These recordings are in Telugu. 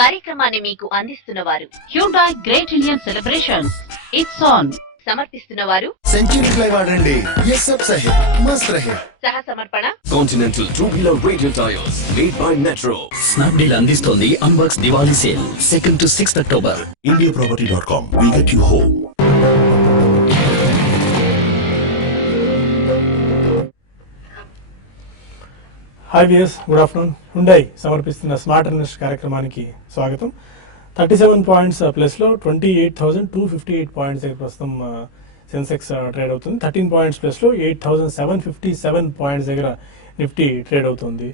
కార్యక్రమాన్ని మీకు అందిస్తున్న వారు Hyundai great Indian celebrations it's on సమర్పిస్తున్న వారు సెంచరీ ఫ్లై వాడండి, ये सबसे है मस्त रहे। సహ సమర్పణ Continental two-wheeler radial tires made by Netro. Snapdeal అందిస్తోంది unbox Diwali sale 2nd to 6th October. indiaproperty.com, we get you home. Hi viewers, good afternoon. Hyundai సమర్పిస్తున్న స్మార్ట్ ఇన్వెస్ట్ కార్యక్రమానికి స్వాగతం. 37 పాయింట్స్ ప్లస్లో 28,258 పాయింట్స్ దగ్గర ప్రస్తుతం సెన్సెక్స్ ట్రేడ్ అవుతుంది. 13 పాయింట్స్ ప్లస్లో 8,757 పాయింట్స్ దగ్గర నిఫ్టీ ట్రేడ్ అవుతుంది.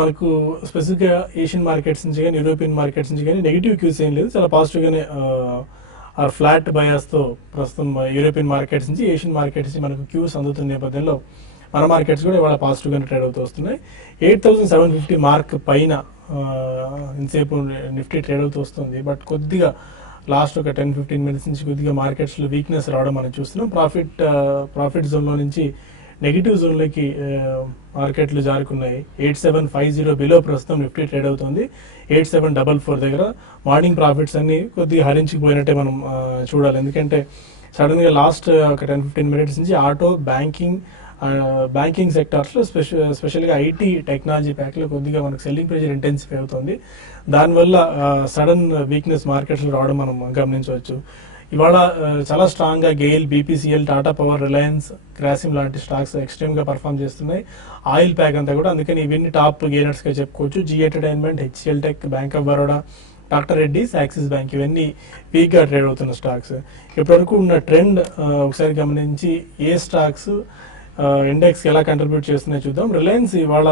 మనకు స్పెసిఫిక్గా ఏషియన్ మార్కెట్స్ నుంచి కానీ యూరోపియన్ మార్కెట్స్ నుంచి కానీ నెగిటివ్ క్యూస్ ఏం లేదు, చాలా పాజిటివ్గానే ఫ్లాట్ బయాస్తో ప్రస్తుతం యూరోపియన్ మార్కెట్స్ నుంచి ఏషియన్ మార్కెట్స్ నుంచి మనకు క్యూస్ అందుతున్న నేపథ్యంలో మన మార్కెట్స్ కూడా ఇవాళ పాజిటివ్గానే ట్రేడ్ అవుతూ వస్తున్నాయి. 8,750 మార్క్ పైన ఇంతసేపు నిఫ్టీ ట్రేడ్ అవుతూ వస్తుంది. బట్ కొద్దిగా లాస్ట్ ఒక 10-15 మినిట్స్ నుంచి కొద్దిగా మార్కెట్స్లో వీక్నెస్ రావడం మనం చూస్తున్నాం. ప్రాఫిట్ జోన్లో నుంచి నెగిటివ్ జోన్లోకి మార్కెట్లు జారుకున్నాయి. 8750 బిలో ప్రస్తుతం నిఫ్టీ ట్రేడ్ అవుతుంది. 8744 దగ్గర మార్నింగ్ ప్రాఫిట్స్ అన్ని కొద్దిగా హరించిపోయినట్టే మనం చూడాలి. ఎందుకంటే సడన్గా లాస్ట్ ఒక 10-15 మినిట్స్ నుంచి ఆటో, బ్యాంకింగ్ సెక్టార్స్లో స్పెషల్గా ఐటీ టెక్నాలజీ ప్యాక్లో కొద్దిగా మనకు సెల్లింగ్ ప్రెషర్ ఇంటెన్సిఫై అవుతుంది. దానివల్ల సడన్ వీక్నెస్ మార్కెట్స్లో రావడం మనం గమనించవచ్చు. ఇవాళ చాలా స్ట్రాంగ్గా గెయిల్, బీపీసీఎల్, టాటా పవర్, రిలయన్స్, గ్రాసిమ్ లాంటి స్టాక్స్ ఎక్స్ట్రీమ్గా పర్ఫామ్ చేస్తున్నాయి. ఆయిల్ ప్యాక్ అంతా కూడా, అందుకని ఇవన్నీ టాప్ గెయినర్స్గా చెప్పుకోవచ్చు. Zee entertainment, HCL tech, bank of Baroda, doctor Reddy's, Axis bank ఇవన్నీ వీక్గా ట్రేడ్ అవుతున్న స్టాక్స్. ఇప్పటివరకు ఉన్న ట్రెండ్ ఒకసారి గమనించి ఏ స్టాక్స్ ఇండెక్స్కి ఎలా కంట్రిబ్యూట్ చేస్తున్నాయో చూద్దాం. రిలయన్స్ ఇవాళ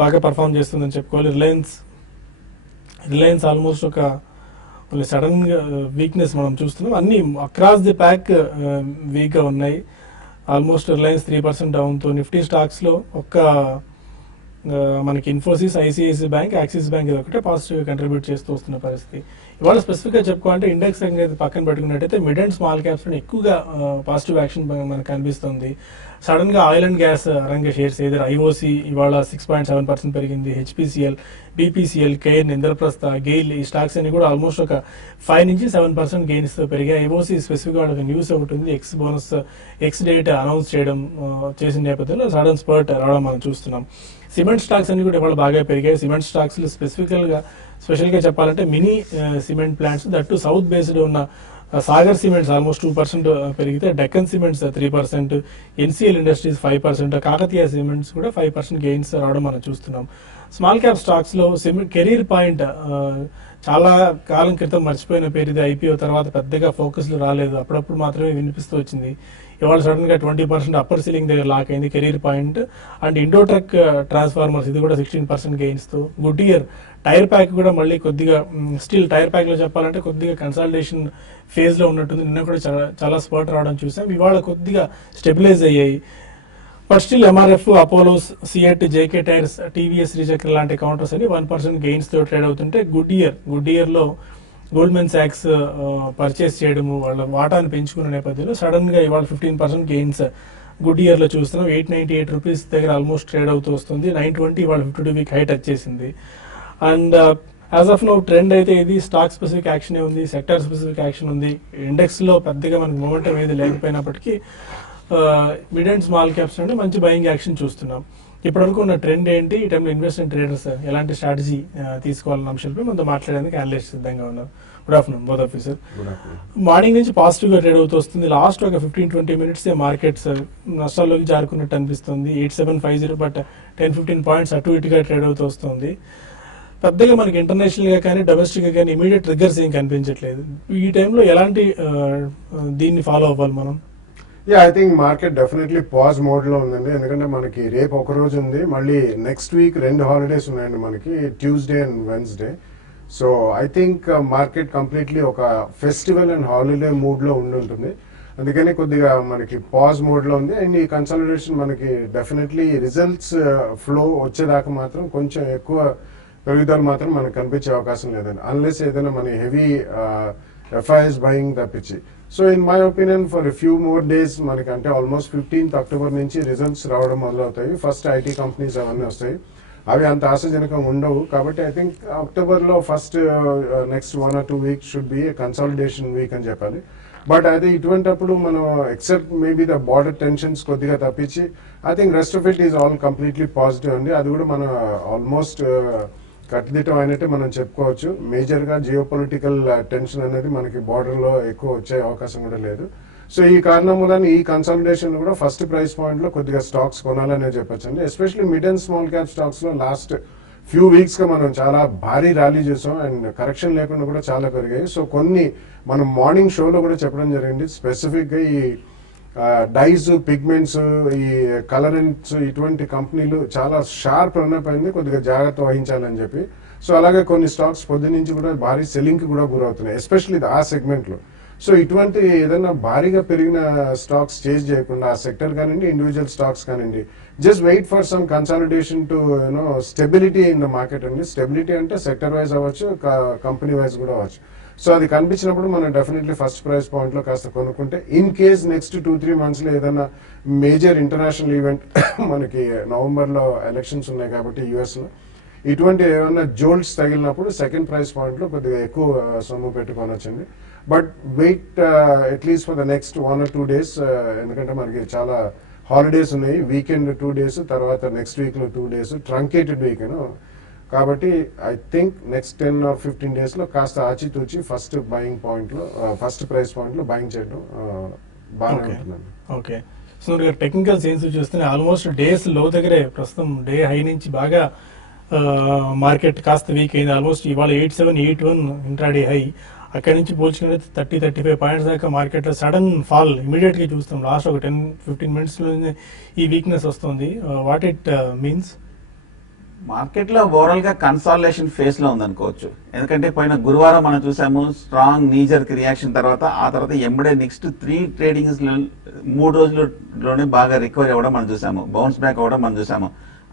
బాగా పర్ఫామ్ చేస్తుందని చెప్పుకోవాలి. రిలయన్స్ ఆల్మోస్ట్ ఒక సడన్గా వీక్నెస్ మనం చూస్తున్నాం. అన్ని అక్రాస్ ది ప్యాక్ వీక్గా ఉన్నాయి. ఆల్మోస్ట్ రిలయన్స్ 3% డౌన్తో నిఫ్టీ స్టాక్స్లో మనకి Infosys, ICICI bank, axis bank ఇది ఒకటే పాజిటివ్గా కంట్రిబ్యూట్ చేస్తూ వస్తున్న పరిస్థితి. ఇవాళ స్పెసిఫిక్గా చెప్పుకోవాలంటే ఇండెక్స్ అయితే పక్కన పెట్టుకున్నట్టయితే మిడ్ అండ్ స్మాల్ క్యాప్స్లో ఎక్కువగా పాజిటివ్ యాక్షన్ మనకు కనిపిస్తుంది. సడన్గా ఆయిల్ అండ్ గ్యాస్ రంగ షేర్స్ ఏదైనా ఐఓసి ఇవాళ 6.7% పెరిగింది. HPCL, BPCL, KN, Indraprastha, GAIL ఈ స్టాక్స్ అన్ని కూడా ఆల్మోస్ట్ ఒక 5 నుంచి 7% గెయిన్స్తో పెరిగాయి. ఐఓసి స్పెసిఫిక్గా ఒక న్యూస్ ఒకటి ఉంది, ఎక్స్ డేట్ అనౌన్స్ చేసిన నేపథ్యంలో సడన్ స్పర్ట్ రావడం మనం చూస్తున్నాం. సిమెంట్ స్టాక్స్ అన్ని కూడా ఇవాళ బాగా పెరిగాయి. సిమెంట్ స్టాక్స్లో స్పెషల్గా చెప్పాలంటే mini cement plants, that south based ఉన్న సాగర్ సిమెంట్స్ ఆల్మోస్ట్ 2% పెరిగితే, Deccan cements 3%, NCL industries 5%, Kakatiya cements కూడా 5% గెయిన్స్ రావడం మనం చూస్తున్నాం. స్మాల్ క్యాప్ స్టాక్స్లో కెరీర్ పాయింట్ చాలా కాలం క్రితం మర్చిపోయిన పేరు ఇది. ఐపీఓ తర్వాత పెద్దగా ఫోకస్లు రాలేదు, అప్పుడప్పుడు మాత్రమే వినిపిస్తూ వచ్చింది. ఇవాళ సడన్గా 20% అప్పర్ సీలింగ్ దగ్గర లాక్ అయింది కెరీర్ పాయింట్. అండ్ ఇండోట్రక్ ట్రాన్స్ఫార్మర్స్ ఇది కూడా 16% గెయిన్స్తో. గుడ్ఇయర్ టైర్ ప్యాక్ కూడా మళ్ళీ కొద్దిగా స్టిల్ టైర్ ప్యాక్లో చెప్పాలంటే కొద్దిగా కన్సాలిడేషన్ ఫేజ్లో ఉన్నట్టుంది. నిన్న కూడా చాలా స్పర్ట్ రావడం చూసాం. ఇవాళ కొద్దిగా స్టెబిలైజ్ అయ్యాయి. But still MRF, Apollos, CEAT, JK tyres, TVS, రీచక్ర లాంటి కౌంటర్స్ అని 1% గెయిన్స్తో ట్రేడ్ అవుతుంటే, గుడ్ఇయర్లో గోల్డ్మెన్ సాక్స్ పర్చేస్ చేయడము, వాళ్ళ వాటాను పెంచుకున్న నేపథ్యంలో సడన్గా ఇవాళ 15% గెయిన్స్ గుడ్ఇయర్లో చూస్తున్నాం. 898 రూపీస్ దగ్గర ఆల్మోస్ట్ ట్రేడ్ అవుతూ వస్తుంది. 920 ఇవాళ 52 వీక్ హై టచ్ చేసింది. And as of now trend అయితే ఇది స్టాక్ స్పెసిఫిక్ యాక్షన్ ఉంది, సెక్టర్ స్పెసిఫిక్ యాక్షన్ ఉంది. ఇండెక్స్లో పెద్దగా మనకి మొమెంటం ఏది లేకపోయినప్పటికీ మిడ్ అండ్ స్మాల్ క్యాప్స్ అంటే మంచి బయింగ్ యాక్షన్ చూస్తున్నాం. ఇప్పటివరకు ఉన్న ట్రెండ్ ఏంటి, ఈ టైంలో ఇన్వెస్ట్మెంట్ ట్రేడర్స్ ఎలాంటి స్ట్రాటజీ తీసుకోవాలన్న అంశాలపై మనతో మాట్లాడేందుకు అనలిస్ట్ సిద్ధంగా ఉన్నారు. Good afternoon both of you sir. Morning నుంచి పాజిటివ్గా ట్రేడ్ అవుతూ వస్తుంది. లాస్ట్ ఒక 15-20 మినిట్స్ మార్కెట్స్ నష్టాల్లోకి జారుకున్నట్టు అనిపిస్తుంది. 8750 బట్ 10-15 పాయింట్స్ అటు ఇటుగా ట్రేడ్ అవుతూ వస్తుంది. పెద్దగా మనకి ఇంటర్నేషనల్గా కానీ డొమెస్టిక్గా కానీ ఇమీడియట్ ట్రిగ్గర్స్ ఏం కనిపించట్లేదు. ఈ టైంలో ఎలాంటి దీన్ని ఫాలో అవ్వాలి మనం? I think market definitely pause mode లో ఉందండి. ఎందుకంటే మనకి రేపు ఒక రోజు ఉంది, మళ్ళీ నెక్స్ట్ వీక్ 2 హాలిడేస్ ఉన్నాయండి మనకి, Tuesday and Wednesday. So I think market completely ఒక ఫెస్టివల్ అండ్ హాలిడే మూడ్ లో ఉండుంటుంది. అందుకని కొద్దిగా మనకి పాజ్ మోడ్ లో ఉంది. అండ్ ఈ కన్సాలిడేషన్ మనకి డెఫినెట్లీ రిజల్ట్స్ ఫ్లో వచ్చేదాకా మాత్రం కొంచెం ఎక్కువ పెరుగుదల మాత్రం మనకు కనిపించే అవకాశం లేదండి, అన్లెస్ ఏదైనా మన హెవీ ఎఫ్ఐఎస్ బయింగ్ తప్పించి. So in my opinion for a few more days మనకి అంటే ఆల్మోస్ట్ 15th అక్టోబర్ నుంచి రిజల్ట్స్ రావడం మొదలవుతాయి. ఫస్ట్ ఐటీ కంపెనీస్ అవన్నీ వస్తాయి. అవి అంత ఆశాజనకంగా ఉండవు. కాబట్టి ఐ థింక్ అక్టోబర్లో first next 1 or 2 weeks should be consolidation week అని చెప్పాలి. బట్ అది ఇటువంటప్పుడు మనం except maybe the border tensions కొద్దిగా తప్పించి I think rest of it is all completely positive అండి. అది కూడా మనం ఆల్మోస్ట్ కట్టుదిట్టం అయినట్టే మనం చెప్పుకోవచ్చు. మేజర్గా జియో పొలిటికల్ టెన్షన్ అనేది మనకి బార్డర్లో ఎక్కువ వచ్చే అవకాశం కూడా లేదు. సో ఈ కారణం వల్ల ఈ కన్సాలిడేషన్ కూడా ఫస్ట్ ప్రైస్ పాయింట్లో కొద్దిగా స్టాక్స్ కొనాలనే చెప్పొచ్చు అండి. Especially mid and small cap స్టాక్స్లో లాస్ట్ ఫ్యూ వీక్స్గా మనం చాలా భారీ ర్యాలీ చూసాం అండ్ కరెక్షన్ లేకుండా కూడా చాలా పెరిగాయి. సో కొన్ని మనం మార్నింగ్ షోలో కూడా చెప్పడం జరిగింది స్పెసిఫిక్గా ఈ డైస్, పిగ్మెంట్స్, ఈ కలరెంట్స్ ఇటువంటి కంపెనీలు చాలా షార్ప్ రన్అప్ అయింది, కొద్దిగా జాగ్రత్త వహించాలని చెప్పి. సో అలాగే కొన్ని స్టాక్స్ పొద్దు నుంచి కూడా భారీ సెల్లింగ్కి కూడా గురవుతున్నాయి, ఎస్పెషల్లీ ఆ సెగ్మెంట్లో. సో ఇటువంటి ఏదైనా భారీగా పెరిగిన స్టాక్స్ చేంజ్ చేయకుండా ఆ సెక్టర్ కానివ్వండి, ఇండివిజువల్ స్టాక్స్ కానివ్వండి, just wait for some consolidation to you know stability in the market అండి. స్టెబిలిటీ అంటే సెక్టర్ వైజ్ అవ్వచ్చు, కంపెనీ వైజ్ కూడా అవ్వచ్చు. సో అది కనిపించినప్పుడు మనం డెఫినెట్లీ ఫస్ట్ ప్రైస్ పాయింట్లో కాస్త కొనుక్కుంటే ఇన్ కేస్ నెక్స్ట్ 2-3 monthsలో ఏదైనా మేజర్ ఇంటర్నేషనల్ ఈవెంట్ మనకి నవంబర్లో ఎలక్షన్స్ ఉన్నాయి కాబట్టి యూఎస్లో ఇటువంటి ఏమైనా జోల్ట్స్ తగిలినప్పుడు సెకండ్ ప్రైస్ పాయింట్లో కొద్దిగా ఎక్కువ సొమ్ము పెట్టుకోనొచ్చండి. But wait at least for the next 1 or 2 days, ఎందుకంటే మనకి చాలా హాలిడేస్ ఉన్నాయి, వీకెండ్ 2 days, తర్వాత నెక్స్ట్ వీక్లో 2 days, ట్రంకేటెడ్ వీక్. కాబట్టి ఐ థింక్ నెక్స్ట్ 10 or 15 daysలో కాస్త ఆచితూచి ఫస్ట్ బయింగ్ పాయింట్లో ఫస్ట్ ప్రైస్ పాయింట్లో బయింగ్ చేయడం బాగానే ఉంటుందండి. ఓకే, సో టెక్నికల్ సైన్స్ చూస్తే ఆల్మోస్ట్ డేస్ లో దగ్గరే ప్రస్తుతం డే హై నుంచి బాగా మార్కెట్ కాస్త వీక్ అయింది. ఆల్మోస్ట్ ఇవాళ 8781 ఇంట్రాడే హై, అక్కడి నుంచి పోల్చుకుంటే 30-35 పాయింట్స్ దాకా మార్కెట్లో సడన్ ఫాల్ ఇమీడియట్ గా చూస్తాం. లాస్ట్ ఒక 10-15 minutes లోనే ఈ వీక్నెస్ వస్తుంది. What it means? మార్కెట్లో ఓవరాల్ గా కన్సాలిడేషన్ ఫేజ్ లో ఉందనుకోవచ్చు. ఎందుకంటే పోయిన గురువారం మనం చూసాము స్ట్రాంగ్ నీజర్క్ రియాక్షన్ తర్వాత, ఆ తర్వాత ఎంబడే నెక్స్ట్ 3 ట్రేడింగ్స్ 3 రోజుల్లోనే బాగా రికవరీ అవ్వడం మనం చూసాము, బౌన్స్ బ్యాక్ అవ్వడం మనం చూసాము.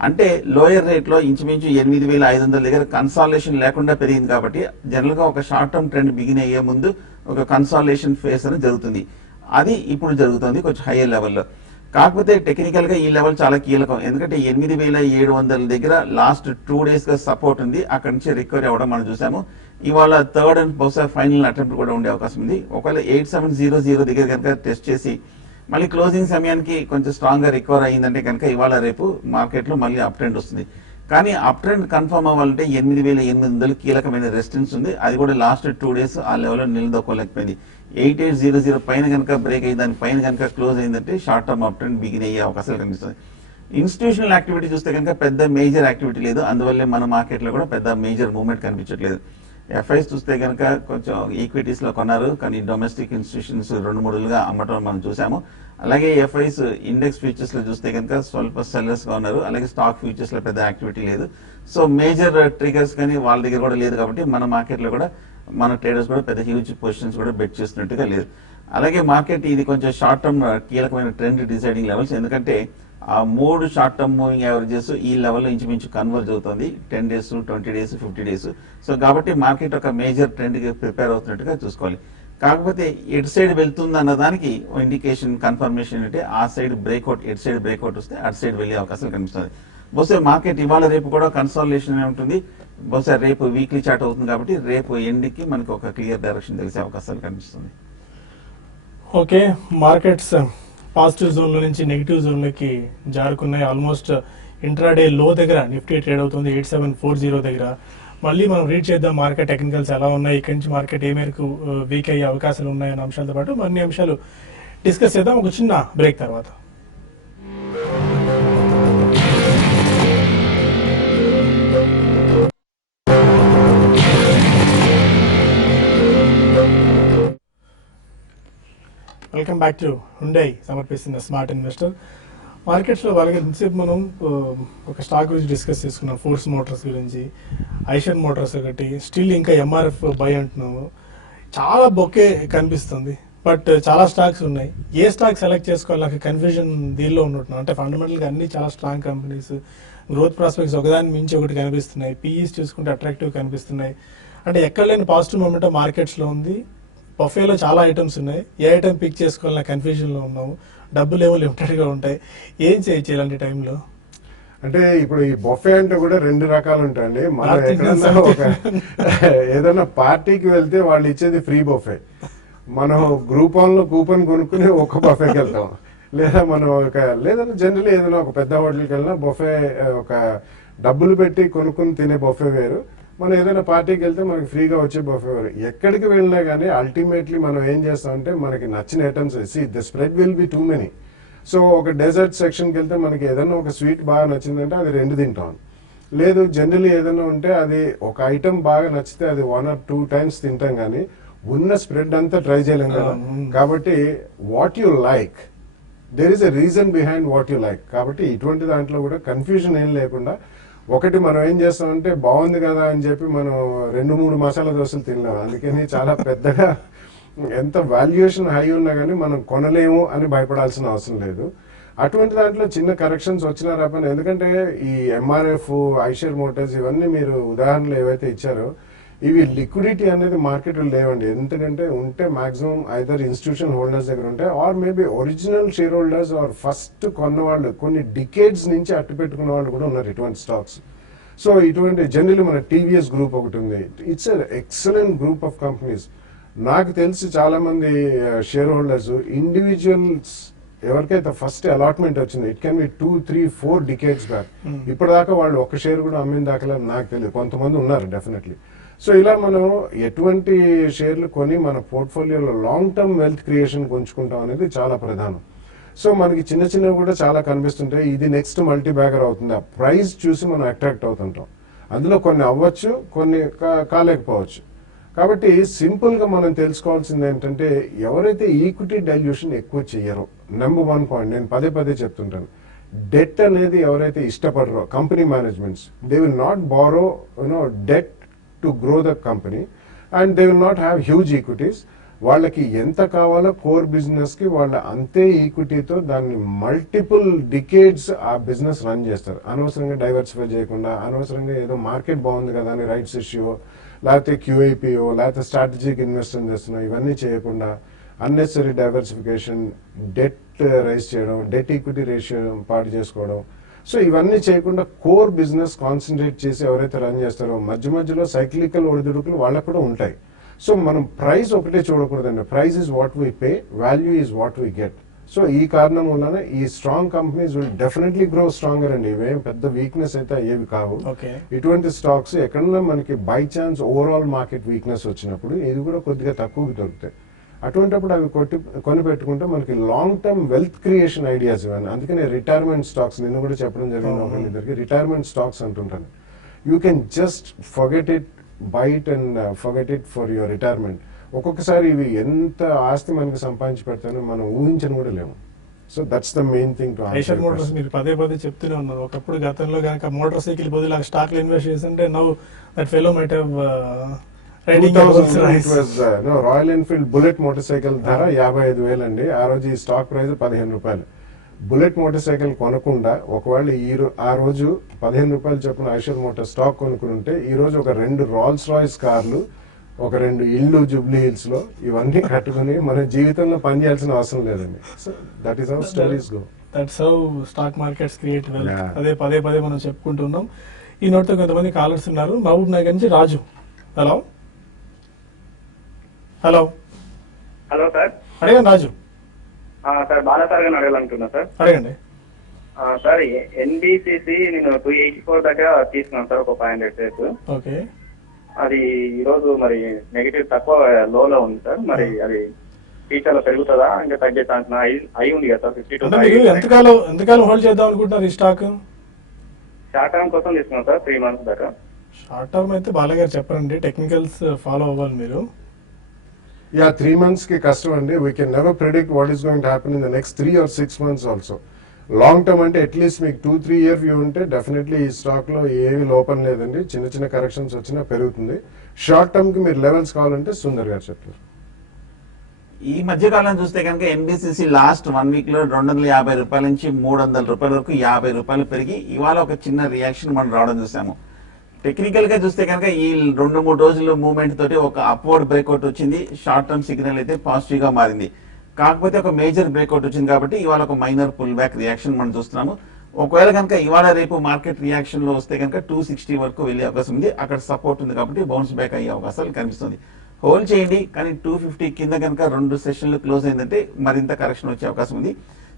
అంటే లోయర్ రేట్ లో ఇంచుమించు 8500 దగ్గర కన్సాలిడేషన్ లేకుండా పెరిగింది. కాబట్టి జనరల్ గా ఒక షార్ట్ టర్మ్ ట్రెండ్ బిగిన్ అయ్యే ముందు ఒక కన్సాలిడేషన్ ఫేజ్ అనేది జరుగుతుంది. అది ఇప్పుడు జరుగుతుంది కొంచెం హైయర్ లెవెల్లో. కాకపోతే టెక్నికల్ గా ఈ లెవెల్ చాలా కీలకం, ఎందుకంటే 8700 దగ్గర లాస్ట్ 2 days గా సపోర్ట్ ఉంది, అక్కడి నుంచి రికవరీ అవ్వడం మనం చూసాము. ఇవాళ థర్డ్ అండ్ బహుశా ఫైనల్ అటెంప్ట్ కూడా ఉండే అవకాశం ఉంది. ఒకవేళ 8700 దగ్గర కనుక టెస్ట్ చేసి మళ్ళీ క్లోజింగ్ సమయానికి కొంచెం స్ట్రాంగ్ గా రికవర్ అయ్యిందంటే కనుక ఇవాళ రేపు మార్కెట్ లో మళ్ళీ అప్ ట్రెండ్ వస్తుంది. కానీ అప్ ట్రెండ్ కన్ఫర్మ్ అవ్వాలంటే 8800 కీలకమైన రెసిస్టెన్స్ ఉంది. అది కూడా లాస్ట్ 2 days ఆ లెవెల్లో నిలదొక్కోలేకపోయింది. 8800 పైన కనుక బ్రేక్ అయ్యి దాని పైన కనుక క్లోజ్ అయిందంటే short term up trend begin అయ్యే అవకాశాలు కనిపిస్తుంది. ఇన్స్టిట్యూషనల్ యాక్టివిటీ చూస్తే కనుక పెద్ద మేజర్ యాక్టివిటీ లేదు, అందువల్లే మన మార్కెట్లో కూడా పెద్ద మేజర్ మూవ్మెంట్ కనిపించట్లేదు. ఎఫ్ఐస్ చూస్తే కనుక కొంచెం ఈక్విటీస్ లో కొన్నారు, కానీ డొమెస్టిక్ ఇన్స్టిట్యూషన్స్ 2-3 రోజులుగా అమ్మటం మనం చూసాము. అలాగే ఎఫ్ఐస్ ఇండెక్స్ ఫ్యూచర్స్ లో చూస్తే కనుక స్వల్ప సెల్లర్స్ గా ఉన్నారు. అలాగే స్టాక్ ఫ్యూచర్స్ లో పెద్ద యాక్టివిటీ లేదు. సో మేజర్ ట్రిగర్స్ కానీ వాళ్ళ దగ్గర కూడా లేదు. కాబట్టి మన మార్కెట్ లో కూడా మన ట్రేడర్స్ కూడా పెద్ద హ్యూజ్ పొజిషన్స్ కూడా బెట్ చేస్తున్నట్టుగా లేదు. అలాగే మార్కెట్ ఇది కొంచెం షార్ట్ టర్మ్ కీలకమైన ట్రెండ్ డిసైడింగ్ లెవెల్స్, ఎందుకంటే ఆ 3 షార్ట్ టర్మ్ మూవింగ్ యావరేజెస్ ఈ లెవెల్లో ఇంచుమించు కన్వర్జ్ అవుతుంది, 10 days, 20 days, 50 days. సో కాబట్టి మార్కెట్ ఒక మేజర్ ట్రెండ్ కి ప్రిపేర్ అవుతున్నట్టుగా చూసుకోవాలి. కాకపోతే ఎటు సైడ్ వెళ్తుంది అన్న దానికి ఇండికేషన్ కన్ఫర్మేషన్ అంటే ఆ సైడ్ బ్రేక్అవుట్, ఎటు సైడ్ బ్రేక్అవుట్ వస్తే అటు సైడ్ వెళ్ళే అవకాశాలు కనిపిస్తుంది. బహుశా మార్కెట్ ఇవాళ రేపు కూడా కన్సాలిడేషన్ ఉంటుంది. బహుశా రేపు వీక్లీ చార్ట్ అవుతుంది కాబట్టి రేపు ఎండ్కి మనకు ఒక క్లియర్ డైరెక్షన్ తెలిసే అవకాశాలు కనిపిస్తుంది. ఓకే, మార్కెట్స్ పాజిటివ్ జోన్ లో నుంచి నెగిటివ్ జోన్ లోకి జారుకున్నాయి. ఆల్మోస్ట్ ఇంట్రాడే లో దగ్గర నిఫ్టీ ట్రేడ్ అవుతుంది 8740 దగ్గర. మళ్ళీ మనం రీడ్ చేద్దాం మార్కెట్ టెక్నికల్స్ ఎలా ఉన్నాయి, ఇక్కడి నుంచి మార్కెట్ ఏ మేరకు వీక్ అయ్యే అవకాశాలు ఉన్నాయన్న అంశాలతో పాటు మరిన్ని అంశాలు డిస్కస్ చేద్దాం ఒక చిన్న బ్రేక్ తర్వాత. వెల్కమ్ బ్యాక్ టు హుండై సమర్పిస్తున్న స్మార్ట్ ఇన్వెస్టర్. మార్కెట్స్లో వాళ్ళకి ఇంతసేపు మనం ఒక స్టాక్ గురించి డిస్కస్ చేసుకున్నాం, ఫోర్స్ మోటార్స్ గురించి, ఐషన్ మోటార్స్ ఒకటి, స్టిల్ ఇంకా ఎంఆర్ఎఫ్ బై అంటున్నాము. చాలా బొకే కనిపిస్తుంది, బట్ చాలా స్టాక్స్ ఉన్నాయి. ఏ స్టాక్ సెలెక్ట్ చేసుకోవాలి నాకు కన్ఫ్యూజన్ దీనిలో ఉన్నట్టున్నాం. అంటే ఫండమెంటల్గా అన్ని చాలా స్ట్రాంగ్ కంపెనీస్, గ్రోత్ ప్రాస్పెక్ట్స్ ఒకదాని మించి ఒకటి కనిపిస్తున్నాయి, పీఈస్ చూసుకుంటే అట్రాక్టివ్ కనిపిస్తున్నాయి. అంటే ఎక్కడ లేని పాజిటివ్ మూమెంట్ మార్కెట్స్లో ఉంది. బఫేలో చాలా ఐటమ్స్ ఉన్నాయి, ఏ ఐటమ్ పిక్ చేసుకోవాలన్న కన్ఫ్యూజన్లో ఉన్నాము. డబ్బులు ఏమో లిమిటెడ్గా ఉంటాయి, ఏం చేయొచ్చు ఇలాంటి టైంలో? అంటే ఇప్పుడు ఈ బొఫే అంటే కూడా రెండు రకాలు ఉంటాయండి. మనం North Indian ఎక్కడన్నా ఒక ఏదైనా పార్టీకి వెళ్తే వాళ్ళు ఇచ్చేది ఫ్రీ బొఫే, మనం గ్రూపాన్ లో కూపన్ కొనుక్కుని ఒక బొఫేకి వెళ్తాం. లేదా మనం లేదంటే జనరల్లీ ఏదైనా ఒక పెద్ద హోటల్కి వెళ్ళినా బొఫే ఒక డబ్బులు పెట్టి కొనుక్కుని తినే బొఫే వేరు, మనం ఏదైనా పార్టీకి వెళ్తే మనకి ఫ్రీగా వచ్చే బొఫే వేరు. ఎక్కడికి వెళ్ళినా కానీ అల్టిమేట్లీ మనం ఏం చేస్తామంటే మనకి నచ్చిన items the spread will be too many. So ఒక డెజర్ట్ సెక్షన్కి వెళ్తే మనకి ఏదైనా ఒక స్వీట్ బాగా నచ్చిందంటే అది 2 తింటాం. లేదు జనరల్లీ ఏదైనా ఉంటే అది ఒక ఐటమ్ బాగా నచ్చితే అది 1 or 2 times తింటాం, కానీ ఉన్న స్ప్రెడ్ అంతా ట్రై చేయలేం కదా. కాబట్టి what you like, there is a reason behind what you like. కాబట్టి ఇటువంటి దాంట్లో కూడా కన్ఫ్యూజన్ ఏం లేకుండా ఒకటి మనం ఏం చేస్తామంటే బాగుంది కదా అని చెప్పి మనం 2-3 మసాలా దోశలు తినలేము. అందుకని చాలా పెద్దగా ఎంత వాల్యుయేషన్ హై ఉన్నా కానీ మనం కొనలేము అని భయపడాల్సిన అవసరం లేదు. అటువంటి దాంట్లో చిన్న కరెక్షన్స్ వచ్చినా రాపని, ఎందుకంటే ఈ ఎంఆర్ఎఫ్, ఐషర్ మోటార్స్ ఇవన్నీ మీరు ఉదాహరణలు ఏవైతే ఇచ్చారో ఇవి లిక్విడిటీ అనేది మార్కెట్లో లేవండి. ఎందుకంటే ఉంటే మాక్సిమం ఐదర్ ఇన్స్టిట్యూషన్ హోల్డర్స్ దగ్గర ఉంటాయి, or maybe original share holders or first కొన్న వాళ్ళు కొన్ని డికేడ్స్ నుంచి అట్టు పెట్టుకున్న వాళ్ళు కూడా ఉన్నారు ఇటువంటి స్టాక్స్. సో ఇటువంటి జనరల్లీ మన టీవీఎస్ గ్రూప్ ఒకటి ఉంది, it's excellent group of companies. నాకు తెలిసి చాలా మంది షేర్ హోల్డర్స్ ఇండివిజువల్స్ ఎవరికైతే ఫస్ట్ అలాట్మెంట్ వచ్చింది, it can be 2, 3, 4 decades back, ఇప్పటిదాకా వాళ్ళు ఒక్క షేర్ కూడా అమ్మిన దాకా నాకు తెలియదు, కొంతమంది ఉన్నారు డెఫినెట్లీ. సో ఇలా మనం ఎటువంటి షేర్లు కొని మన పోర్ట్ఫోలియోలో లాంగ్ టర్మ్ వెల్త్ క్రియేషన్ ఉంచుకుంటాం అనేది చాలా ప్రధానం. సో మనకి చిన్న చిన్నవి కూడా చాలా కనిపిస్తుంటాయి, ఇది నెక్స్ట్ మల్టీ బ్యాగర్ అవుతుంది, ఆ ప్రైస్ చూసి మనం అట్రాక్ట్ అవుతుంటాం. అందులో కొన్ని అవ్వచ్చు, కొన్ని కాలేకపోవచ్చు. కాబట్టి సింపుల్ గా మనం తెలుసుకోవాల్సింది ఏంటంటే ఎవరైతే ఈక్విటీ డైల్యూషన్ ఎక్కువ చెయ్యరో, నెంబర్ 1 పాయింట్ నేను పదే చెప్తుంటాను, డెట్ అనేది ఎవరైతే ఇష్టపడరో company managements, they will not borrow debt to grow the company and they will not have huge equities. వాళ్ళకి ఎంత కావాలో కోర్ బిజినెస్ కి వాళ్ళ అంతే ఈక్విటీతో దాన్ని మల్టిపుల్ డికేడ్స్ ఆ బిజినెస్ రన్ చేస్తారు. అనవసరంగా డైవర్సిఫై చేయకుండా, అనవసరంగా ఏదో మార్కెట్ బాగుంది కదా అని రైట్స్ ఇష్యూ, లేకపోతే క్యూఐపిఓ, లేకపోతే స్ట్రాటజిక్ ఇన్వెస్ట్మెంట్ చేస్తున్నాం, ఇవన్నీ చేయకుండా అన్నెసరీ డైవర్సిఫికేషన్, డెట్ రైజ్ చేయడం, డెట్ ఈక్విటీ రేషియో పాటు చేసుకోవడం. సో ఇవన్నీ చేయకుండా కోర్ బిజినెస్ కాన్సన్ట్రేట్ చేసి ఎవరైతే రన్ చేస్తారో, మధ్యలో సైక్లికల్ ఒడిదుడుకులు వాళ్ళకు కూడా ఉంటాయి. సో మనం ప్రైస్ ఒకటే చూడకూడదండి, price is what we pay, value is what we get. So ఈ కారణం వలన ఈ strong companies will definitely grow stronger అండి. ఇవేం పెద్ద వీక్నెస్ అయితే ఏవి కావు. ఇటువంటి స్టాక్స్ ఎక్కడన్నా మనకి by chance overall market weakness వచ్చినప్పుడు ఇది కూడా కొద్దిగా తక్కువకి దొరుకుతాయి. అటువంటిప్పుడు అవి కొని పెట్టుకుంటే మనకి long term wealth creation ideas ఇవన్నీ. అందుకనే రిటైర్మెంట్ స్టాక్స్ నిన్న కూడా చెప్పడం జరిగింది ఒకరిద్దరికి, రిటైర్మెంట్ స్టాక్స్ అంటుంటాను. You can just forget it, buy it and forget it for your retirement. ఒక్కొక్కసారి ఇవి ఎంత ఆస్తి మనకి సంపాదించి పెడతానో మనం ఊహించని కూడా లేము. So that's the main thing to Eicher Motors మీరు పదే చెప్తూనే ఉన్నారు. ఒకప్పుడు గతంలో కనుక మోటార్ సైకిల్ బదులు స్టాక్ లో ఇన్వెస్ట్ చేస్తుంటే now that fellow might have royal Enfield bullet motor cycle ధర 55,000 అండి. ఆ రోజు ఈ స్టాక్ ప్రైస్ 15 రూపాయలు. బుల్లెట్ మోటార్ సైకిల్ కొనకుండా ఒకవేళ ఆ రోజు 15 రూపాయలు చొప్పున ఐషర్ మోటార్ స్టాక్ కొనుక్కుని ఉంటే ఈ రోజు ఒక 2 రాల్స్ రాయ్స్ కార్లు, ఒక 2 ఇళ్ళు జూబ్లీ హిల్స్ లో ఇవన్నీ కట్టుకుని మన జీవితంలో పనిచేయాల్సిన అవసరం లేదండి. So that is how stories go. That's how stock markets create wealth. అదే పదే మనం చెప్పుకుంటున్నాం. ఈ నోట్తో కొంతమంది కాలర్స్ ఉన్నారు. మహబూబ్ నగర్ నుంచి రాజు. హలో హలో హలో సార్, అడగండి రాజు. సార్ బాలా సార్ గారిని అడగాలనుకున్నా సార్. అడగండి సార్. ఎన్బిసిసి నేను 284 దగ్గర తీసుకున్నాను సార్, ఒక 500 షేర్స్. ఓకే. అది ఈ రోజు మరి నెగిటివ్ తక్కువ లోలో ఉంది సార్. మరి అది ఫ్యూచర్ లో పెరుగుతుందా ఇంకా తగ్గే ఛాన్స్ అయి ఉంది కదా సార్? 52. ఎంతకాలం హోల్డ్ చేద్దాం అనుకుంటున్నారు ఈ స్టాక్? షార్ట్ టర్మ్ కోసం తీసుకున్నాం సార్, 3 months దాకా. షార్ట్ టర్మ్ అయితే బాలగారు చెప్పండి, టెక్నికల్స్ ఫాలో అవ్వాలి మీరు. 3 months కి కష్టం అండి. We can never predict what is going to happen in the next 3 or 6 months also. Long term అంటే అట్లీస్ట్ మీకు 2-3 year వ్యూ ఉంటే డెఫినెట్లీ ఈ స్టాక్ లో ఏమి లోపం లేదండి. చిన్న కరెక్షన్స్ వచ్చినా పెరుగుతుంది. షార్ట్ టర్మ్ కి మీరు లెవెల్స్ కావాలంటే సుందర్ గారు చెప్తారు. ఈ మధ్య కాలం చూస్తే కనుక ఎన్బిసిసి లాస్ట్ 1 week లో 250 రూపాయల నుంచి 300 రూపాయల వరకు 50 రూపాయలు పెరిగి ఇవాళ ఒక చిన్న రియాక్షన్ మనం రావడం చూసాము. టెక్నికల్ గా చూస్తే కనుక ఈ 2-3 రోజుల మూవ్మెంట్ తోటి ఒక అప్వర్డ్ బ్రేక్అవుట్ వచ్చింది. షార్ట్ టర్మ్ సిగ్నల్ అయితే పాజిటివ్ గా మారింది. కాకపోతే ఒక మేజర్ బ్రేక్అవుట్ వచ్చింది కాబట్టి ఇవాళ ఒక మైనర్ పుల్ బ్యాక్ రియాక్షన్ మనం చూస్తున్నాము. ఒకవేళ కనుక ఇవాళ రేపు మార్కెట్ రియాక్షన్ లో వస్తే కనుక 260 వరకు వెళ్ళే అవకాశం ఉంది. అక్కడ సపోర్ట్ ఉంది కాబట్టి బౌన్స్ బ్యాక్ అయ్యే అవకాశాలు కనిపిస్తుంది. హోల్డ్ చేయండి, కానీ 250 కింద కనుక 2 సెషన్లు క్లోజ్ అయిందంటే మరింత కరెక్షన్ వచ్చే అవకాశం ఉంది.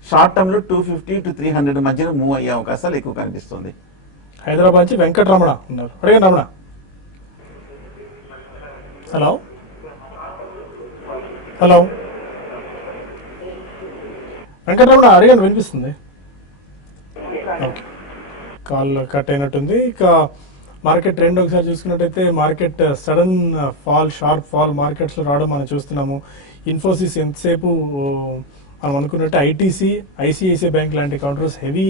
షార్ట్ టర్మ్ లో 250 to 300 మధ్యన మూవ్ అయ్యే అవకాశాలు ఎక్కువ కనిపిస్తుంది. హైదరాబాద్ నుంచి వెంకటరమణ ఉన్నారు. అడిగాను రమణ. హలో హలో వెంకటరమణ అడిగాను, వినిపిస్తుంది. ఓకే, కాల్ కట్ అయినట్టుంది. ఇక మార్కెట్ ట్రెండ్ ఒకసారి చూసుకున్నట్టయితే market sudden fall, sharp fall markets లో రావడం మనం చూస్తున్నాము. ఇన్ఫోసిస్ ఎంతసేపు మనం అనుకున్నట్టు ఐటీసీ, ఐసిఐసిఐ బ్యాంక్ లాంటి కౌంటర్స్ హెవీ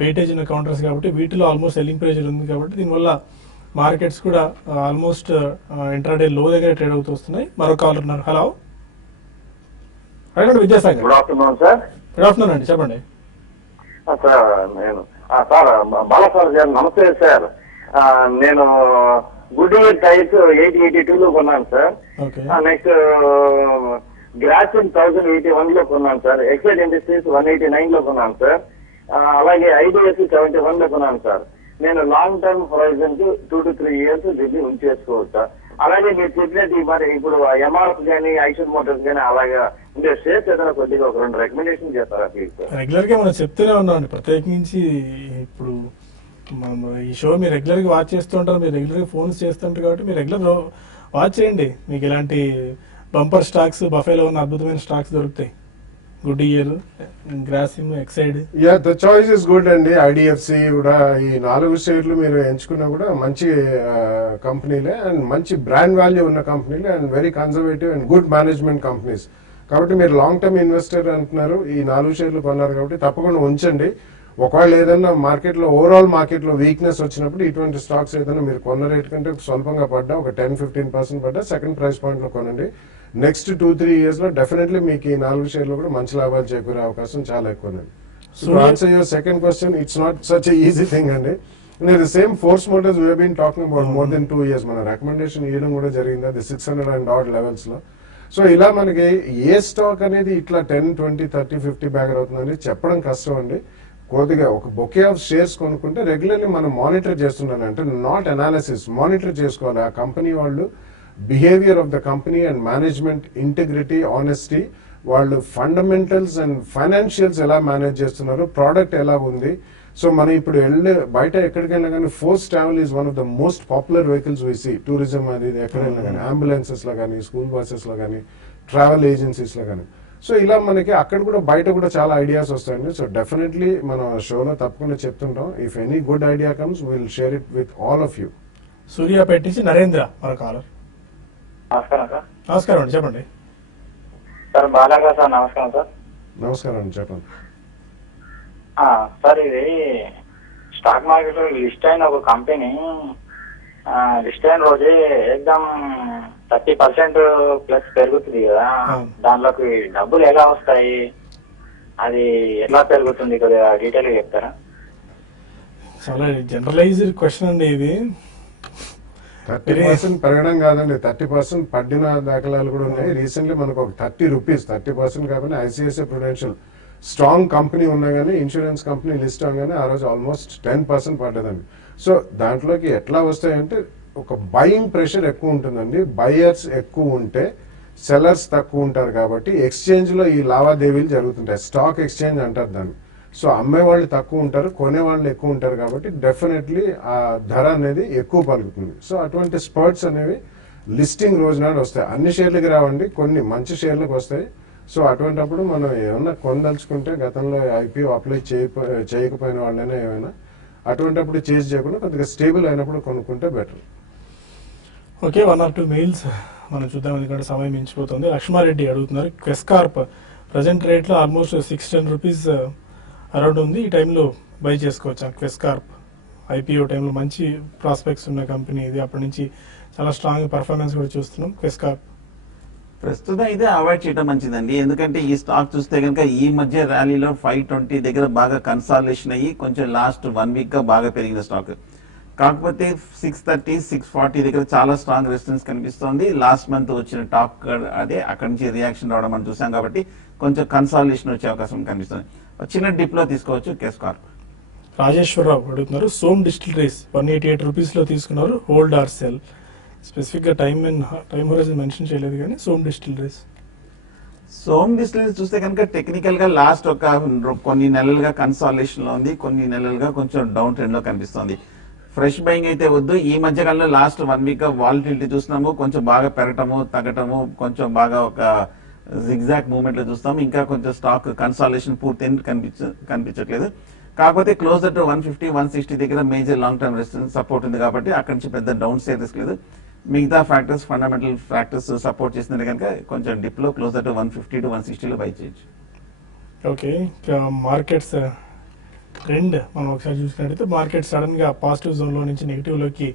వెయిటేజ్ ఉన్న కౌంటర్స్ కాబట్టి వీటిలో ఆల్మోస్ట్ సెల్లింగ్ ప్రెషర్ ఉంది కాబట్టి దీనివల్ల మార్కెట్స్ కూడా ఆల్మోస్ట్ ఇంట్రాడే లో దగ్గర ట్రేడ్ అవుతూ వస్తున్నాయి. మరో కాలర్ ఉన్నారు. హలో అడగండి Vidyasagar. Good afternoon sir. Good afternoon అండి, చెప్పండి. సార్ నేను సార్ బాలసార్ గారు నమస్తే సార్. నేను గుడ్ ఇయర్ టైర్స్ 8082 లో కొన్నాను సార్. ఓకే. నెక్స్ట్ గ్రాసిమ్ 1081 లో కొన్నాను సార్. ఎక్సైడ్ ఇండస్ట్రీస్ 189 లో కొన్నాను సార్. అలాగే ఐడిఎస్ 71 లో కొన్నాను సార్. నేను లాంగ్ టర్మ్ హొరైజన్ కి 2 to 3 years దీన్ని ఉంచేసుకోవచ్చా? అలాగే మీరు చెప్పినట్టు మరి ఇప్పుడు ఎంఆర్ఎఫ్ కానీ ఐషర్ మోటార్స్ కానీ అలాగా ఉండే షేర్స్ ఏదైనా కొద్దిగా ఒక 2 రికమెండేషన్ చేస్తారా ప్లీజ్ సార్? రెగ్యులర్ గా మనం చెప్తూనే ఉన్నాం, ప్రత్యేకించి ఇప్పుడు ఈ షో మీరు రెగ్యులర్ గా వాచ్ చేస్తూ ఉంటారు, మీరు రెగ్యులర్ గా ఫోన్స్ చేస్తుంటారు కాబట్టి మీరు రెగ్యులర్ వాచ్ చేయండి. మీకు ఇలాంటి బంపర్ స్టాక్స్ బఫేలో ఉన్న అద్భుతమైన స్టాక్స్ దొరుకుతాయి. Goodyear, Grasim, Exide. Yeah, the choice is good అండి. ఐడిఎఫ్సి కూడా ఈ 4 షేర్లు మీరు ఎంచుకున్నా కూడా మంచి కంపెనీలే అండ్ మంచి బ్రాండ్ వాల్యూ ఉన్న కంపెనీలే and very conservative and good management companies. కాబట్టి మీరు లాంగ్ టర్మ్ ఇన్వెస్టర్ అంటున్నారు, ఈ 4 షేర్లు కొన్నారు కాబట్టి తప్పకుండా ఉంచండి. ఒకవేళ ఏదైనా మార్కెట్లో ఓవరాల్ మార్కెట్లో వీక్నెస్ వచ్చినప్పుడు ఇటువంటి స్టాక్స్ ఏదైనా మీరు కొన్న రేట్ కంటే స్వల్పంగా పడ్డా, ఒక 10-15% పడ్డా సెకండ్ ప్రైస్ పాయింట్ లో కొనండి. నెక్స్ట్ 2-3 years లో డెఫినెట్లీ మీకు ఈ 4 షేర్లు కూడా మంచి లాభాలు చేకూరే అవకాశం చాలా ఎక్కువ ఉంది. So answer your second question, it's not such a easy thing అండి. The same Force Motors we have been talking about more than 2 years. మన రికమెండేషన్ ఇవ్వడం కూడా జరిగింది అది 600 and odd levels లో. సో ఇలా మనకి ఏ స్టాక్ అనేది ఇట్లా 10, 20, 30, 50 బ్యాగర్ అవుతుందని చెప్పడం కష్టం అండి. కొద్దిగా ఒక బొకే ఆఫ్ షేర్స్ కొనుక్కుంటే రెగ్యులర్లీ మనం మానిటర్ చేస్తున్నాను అంటే నాట్ అనాలిసిస్, మానిటర్ చేసుకోవాలి ఆ కంపెనీ వాళ్ళు behaviour of the company and management integrity, honesty, వాళ్ళు ఫండమెంటల్స్ అండ్ ఫైనాన్షియల్స్ ఎలా మేనేజ్ చేస్తున్నారు, ప్రోడక్ట్ ఎలా ఉంది. సో మనం ఇప్పుడు బయట ఎక్కడికి వెళ్ళినా కానీ force travel is one of the most popular vehicles వేసి టూరిజం అది ఎక్కడైనా కానీ అంబులెన్సెస్ లో కానీ స్కూల్ బస్సెస్ లో కానీ ట్రావెల్ ఏజెన్సీస్ లో కానీ. సో ఇలా మనకి అక్కడ కూడా బయట కూడా చాలా ఐడియాస్ వస్తాయండి. సో డెఫినెట్లీ మనం షోలో తప్పకుండా చెప్తుంటాం. If any good idea comes will share it with all of you. Suryapet నుంచి నరేంద్ర మన కాలర్. నమస్కారం సార్. నమస్కారం అండి, చెప్పండి. సార్ బాగా సార్ నమస్కారం సార్. నమస్కారం అండి, చెప్పండి. సార్ ఇది స్టాక్ మార్కెట్ లో లిస్ట్ అయిన ఒక కంపెనీ లిస్ట్ అయిన రోజే ఎగ్జామ్ 30% ప్లస్ పెరుగుతుంది కదా, దానిలోకి డబ్బులు ఎలా వస్తాయి, అది ఎలా పెరుగుతుంది కొద్దిగా డీటెయిల్ గా చెప్తారా? చాలా జనరలైజ్డ్ క్వశ్చన్ అండి ఇది. 30% పెరగడం కాదండి, 30% పడిన దాఖలాలు కూడా ఉన్నాయి. రీసెంట్లీ మనకు ఒక 30 రూపీస్ 30% కాబట్టి ఐసిఐసిఐ ప్రుడెన్షియల్ స్ట్రాంగ్ కంపెనీ ఉన్నా కానీ ఇన్సూరెన్స్ కంపెనీ లిస్ట్ అవగానే ఆ రోజు ఆల్మోస్ట్ 10% పడ్డదండి. సో దాంట్లోకి ఎట్లా వస్తాయంటే ఒక బయింగ్ ప్రెషర్ ఎక్కువ ఉంటుందండి. బయర్స్ ఎక్కువ ఉంటే సెల్లర్స్ తక్కువ ఉంటారు కాబట్టి ఎక్స్చేంజ్ లో ఈ లావాదేవీలు జరుగుతుంటాయి. స్టాక్ ఎక్స్చేంజ్ అంటారు దాన్ని. సో అమ్మే వాళ్ళు తక్కువ ఉంటారు, కొనే వాళ్ళు ఎక్కువ ఉంటారు కాబట్టి డెఫినెట్లీ ఆ ధర అనేది ఎక్కువ పలుకుతుంది. సో అటువంటి స్పర్ట్స్ అనేవి లిస్టింగ్ రోజు నాడు వస్తాయి. అన్ని షేర్లకి రావండి, కొన్ని మంచి షేర్లకు వస్తాయి. సో అటువంటిప్పుడు మనం ఏమన్నా కొనదలుచుకుంటే గతంలో ఐపీఓ అప్లై చేయకపోయిన వాళ్ళైనా ఏమైనా అటువంటిప్పుడు చేసి చేయకుండా కొద్దిగా స్టేబుల్ అయినప్పుడు కొనుక్కుంటే బెటర్. ఓకే, 1 or 2 మెయిల్స్ మనం చూద్దాం, ఎందుకంటే సమయం మించిపోతుంది. లక్ష్మారెడ్డి అడుగుతున్నారు, క్వెస్కార్ప్ ప్రజెంట్ రేట్ లో ఆల్మోస్ట్ 610 రూపీస్ అరౌండ్ ఉంది, ఈ టైంలో బై చేసుకోవచ్చా? క్వెస్కార్ప్ ఐపీఓ టైంలో మంచి ప్రాస్పెక్ట్స్ ఉన్న కంపెనీ ఇది, అప్పటి నుంచి చాలా స్ట్రాంగ్ పర్ఫార్మెన్స్ కూడా చూస్తున్నాం. క్వెస్కార్ప్ ప్రస్తుతం ఇదే అవాయిడ్ చేయడం మంచిదండి. ఎందుకంటే ఈ స్టాక్ చూస్తే కనుక ఈ మధ్య ర్యాలీలో 520 దగ్గర బాగా కన్సాలిడేషన్ అయ్యి కొంచెం లాస్ట్ 1 వీక్ గా బాగా పెరిగిన స్టాక్. కాకపోతే 630, 640 దగ్గర చాలా స్ట్రాంగ్ రెసిస్టెన్స్ కనిపిస్తోంది. లాస్ట్ మంత్ వచ్చిన టాప్ అదే అక్కడి నుంచి రియాక్షన్ రావడం మనం చూసాం కాబట్టి కొంచెం కన్సాలిడేషన్ వచ్చే అవకాశం కనిపిస్తుంది. చిన్న డిప్ లో తీసుకోవచ్చు క్వెస్కార్ప్. రాజేశ్వరరావు అడుగుతున్నారు, సోమ్ డిస్టిలరీస్ 188 రూపీస్లో తీసుకున్నారు, హోల్డ్ ఆర్ సెల్. స్పెసిఫిక్గా టైం హోరైజన్ మెన్షన్ చేయలేదు కానీ సోమ్ డిస్టిలరీస్. సోమ్ డిస్టిలరీస్ చూస్తే కనుక టెక్నికల్ గా లాస్ట్ ఒక కొన్ని నెలలుగా కన్సాలిడేషన్ లో ఉంది, కొన్ని నెలలుగా కొంచెం డౌన్ ట్రెండ్ లో కనిపిస్తుంది. ఫ్రెష్ బయింగ్ అయితే వద్దు. ఈ మధ్య కాలంలో లాస్ట్ 1 వీక్ వాలిటిలిటీ చూస్తున్నాము, కొంచెం బాగా పెరగటము తగ్గటము, కొంచెం బాగా ఒక జిగ్జాక్ మూవ్మెంట్ లో చూస్తాము. ఇంకా కొంచెం స్టాక్ కన్సాలిడేషన్ పూర్తి కనిపించట్లేదు. కాకపోతే క్లోజర్ టు 150, 160 దగ్గర major long term resistance support ఉంది కాబట్టి అక్కడి నుంచి పెద్ద డౌన్ సైడ్ రిస్క్ లేదు. మిగతా ఫ్యాక్టర్స్ ఫండమెంటల్ ఫ్యాక్టర్స్ సపోర్ట్ చేస్తుంటే కనుక కొంచెం డిప్ లో క్లోజర్ టు 150 to 160 బై చేయొచ్చు. ఓకే, మార్కెట్స్ ట్రెండ్ మనం ఒకసారి చూసినట్టయితే మార్కెట్ సడన్ గా పాజిటివ్ జోన్ లో నుంచి నెగిటివ్ లోకి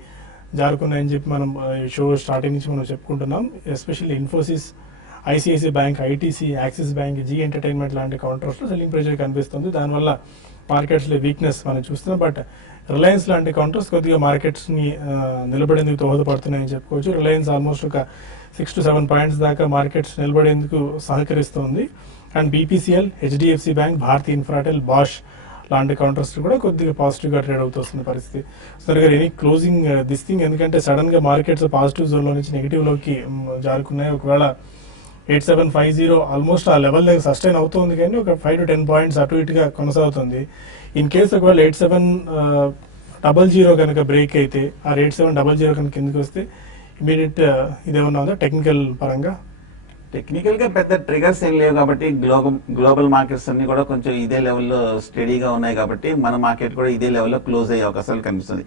జారుకున్నాయని చెప్పి మనం షో స్టార్టింగ్ నుంచి మనం చెప్పుకుంటున్నాం. Especially Infosys, ICICI bank, ITC, Axis bank, Zee entertainment లాంటి కౌంటర్స్ లో సెల్లింగ్ ప్రెషర్ కనిపిస్తుంది. దానివల్ల మార్కెట్స్ లో వీక్నెస్ మనం చూస్తున్నాం. బట్ రిలయన్స్ లాంటి కౌంటర్స్ కొద్దిగా మార్కెట్స్ ని నిలబడేందుకు దోహదపడుతున్నాయని చెప్పుకోవచ్చు. రిలయన్స్ ఆల్మోస్ట్ ఒక 6 to 7 పాయింట్స్ దాకా మార్కెట్స్ నిలబడేందుకు సహకరిస్తుంది. And BPCL, HDFC bank, Bharti Infratel, Bosch లాంటి కౌంటర్స్ కూడా కొద్దిగా పాజిటివ్ గా ట్రేడ్ అవుతున్న పరిస్థితి. సార్ గారు ఎనీ క్లోజింగ్ దిస్ థింగ్, ఎందుకంటే సడన్ గా మార్కెట్స్ పాజిటివ్ జోన్ లో నుంచి నెగిటివ్ లోకి జారుకున్నాయి. ఒకవేళ 8750 ఆల్మోస్ట్ ఆ లెవెల్ దగ్గర సస్టైన్ అవుతుంది కానీ ఒక 5 to 10 పాయింట్స్ అటు ఇటుగా కొనసాగుతుంది. ఇన్ కేసు ఒకవేళ 8700 కనుక బ్రేక్ అయితే, ఆ 8700 కనుక కిందకి వస్తే ఇమీడియట్ ఇదేమన్నా ఉందా టెక్నికల్ పరంగా? టెక్నికల్ గా పెద్ద ట్రిగర్స్ ఏం లేవు కాబట్టి గ్లోబల్ మార్కెట్స్ అన్ని కూడా కొంచెం ఇదే లెవెల్లో స్టడీగా ఉన్నాయి కాబట్టి మన మార్కెట్ కూడా ఇదే లెవెల్లో క్లోజ్ అయ్యే అవకాశాలు కనిపిస్తుంది.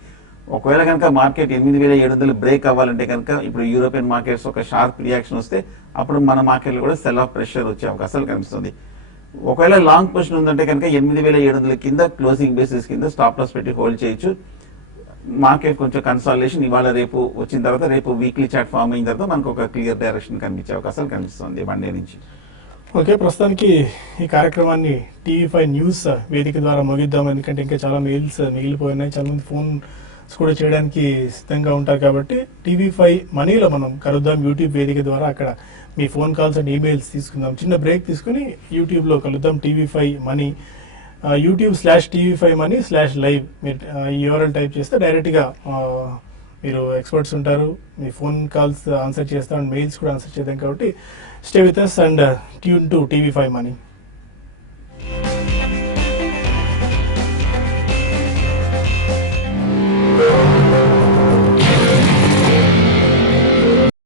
ఒకవేళ కనుక మార్కెట్ 8700 బ్రేక్ అవ్వాలంటే కనుక ఇప్పుడు యూరోపియన్ మార్కెట్స్ ఒక షార్ప్ రియాక్షన్ వస్తే అప్పుడు మన మార్కెట్లో కూడా సెల్ ఆఫ్ ప్రెషర్ వచ్చే అవకాశాలు కనిపిస్తుంది. ఒకవేళ లాంగ్ పొజిషన్ ఉందంటే కనుక 8700 కింద క్లోజింగ్ బేసిస్ కింద స్టాప్ లాస్ పెట్టి హోల్డ్ చేయొచ్చు. మార్కెట్ కొంచెం కన్సాలిడేషన్ ఇవాళ రేపు వచ్చిన తర్వాత, రేపు వీక్లీ చార్ట్ ఫామ్ అయిన తర్వాత మనకు ఒక క్లియర్ డైరెక్షన్ కనిపించే అవకాశాలు కనిపిస్తుంది మండే నుంచి. ఓకే, ప్రస్తుతానికి ఈ కార్యక్రమాన్ని టీవీ5 న్యూస్ వేదిక ద్వారా ముగిద్దాం. ఎందుకంటే ఇంకా చాలా మెయిల్స్ మిగిలిపోయినాయి, చాలా మంది ఫోన్ కూడా చేయడానికి సిద్ధంగా ఉంటారు కాబట్టి టీవీ5 మనీలో మనం కలుద్దాం యూట్యూబ్ వేదిక ద్వారా. అక్కడ మీ ఫోన్ కాల్స్ అండ్ ఈమెయిల్స్ తీసుకుందాం. చిన్న బ్రేక్ తీసుకుని యూట్యూబ్లో కలుద్దాం. టీవీ5 మనీ YouTube/TV5money/live మీరు ఈ URL టైప్ చేస్తే డైరెక్ట్గా మీరు ఎక్స్పర్ట్స్ ఉంటారు, మీ ఫోన్ కాల్స్ ఆన్సర్ చేస్తాం అండ్ మెయిల్స్ కూడా ఆన్సర్ చేద్దాం. కాబట్టి stay with us and tune to TV5 money.